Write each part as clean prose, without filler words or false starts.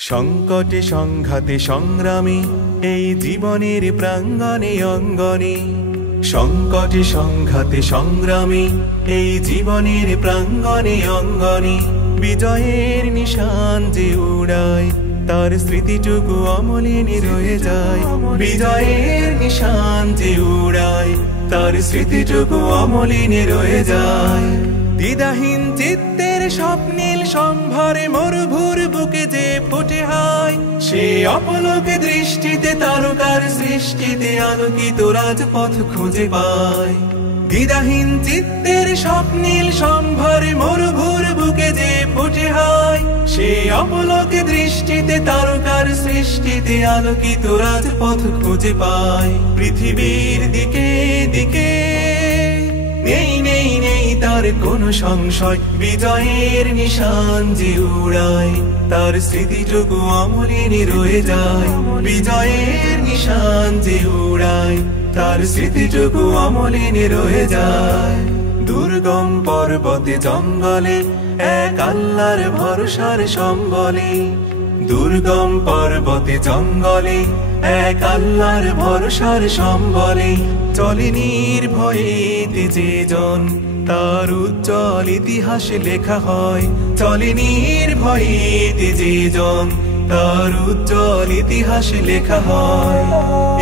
সংকটে সংঘাতে সংগ্রামী এই জীবনের প্রাঙ্গণে অঙ্গনে। সংকটে সংঘাতে সংগ্রামী এই জীবনের প্রাঙ্গণে অঙ্গনে। বিজয়ের নিশান যে উড়ায় তার স্মৃতিটুকু অমলিন রয়ে যায়। বিজয়ের নিশান যে উড়ায় তার স্মৃতিটুকু অমলিন রয়ে যায়। দ্বিধাহীন চিত্তের স্বপ্নীল সম্ভারে মরুভুর বুকে যে ফুটে হয়, সে অপলোকে দৃষ্টিতে তারকার সৃষ্টিতে আলোকিত রাজপথ খুঁজে পায়। দ্বিধাহীন চিত্তের স্বপ্নীল সম্ভারে মরুভুর বুকে যে ফুটে হয়, সে অপলোকে দৃষ্টিতে তারকার সৃষ্টিতে আলোকিত রাজপথ খুঁজে পায়। পৃথিবীর দিকে দিকে নেই নেই নেই তার কোনো সংশয়। বিজয়ের নিশান যে উড়ায় তার স্মৃতিটুকু অমলিন রয়ে যায়। বিজয়ের নিশান যে উড়ায় তার স্মৃতিটুকু অমলিন রয়ে যায়। দুর্গম পর্বতে জঙ্গলে এক আল্লাহর ভরসার সম্বলে। দুর্গম পর্বতে জঙ্গলে এক আল্লাহর ভরসার সম্বলে। চলে নির্ভয়ে যে জন তার উজ্জ্বল ইতিহাস লেখা হয়। চলে নির্ভয়ে যে জন তার উজ্জ্বল ইতিহাস লেখা হয়।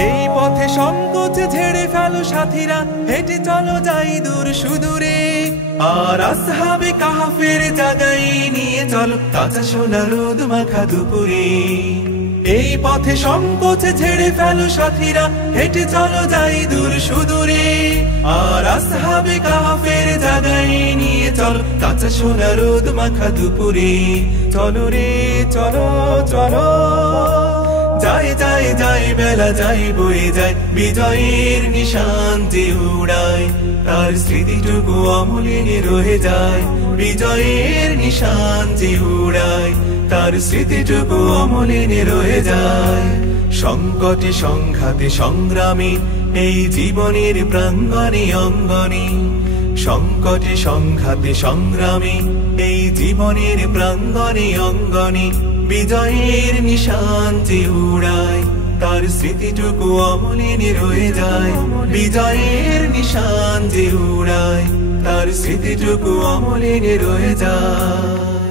এই পথে সংকোচ ঝেড়ে ফেলো সাথীরা, হেঁটে চলো যাই দূর সুদূরে। আর আসহাবে কাহফের জাগাই নিয়ে চলো কাঁচা সোনা রোদ মাখা দুপুরে। এই পথে সংকোচ ঝেড়ে ফেলো সাথীরা, হেঁটে চলো যাই দূর সুদূরে। আর আসহাবে কাহফের জাগাই নিয়ে চলো কাঁচা সোনা রোদ মাখা দুপুরে। চলো রে চলো চলো, যায় যায় যায় বেলা যায় বয়ে যায়। বিজয়ের নিশান যে উড়ায় তার স্মৃতিটুকু অমলিন রয়ে যায়। বিজয়ের নিশান যে উড়ায় তার স্মৃতিটুকু অমলিন রয়ে যায়। সংকটে সংঘাতে সংগ্রামী এই জীবনের প্রাঙ্গণে অঙ্গনে। সংকটে সংঘাতে সংগ্রামী এই জীবনের প্রাঙ্গণে অঙ্গনে। বিজয়ের নিশান যে উড়ায় তার স্মৃতিটুকু অমলিন রয়ে যায়। বিজয়ের নিশান যে উড়ায় তার স্মৃতিটুকু অমলিন রয়ে যায়।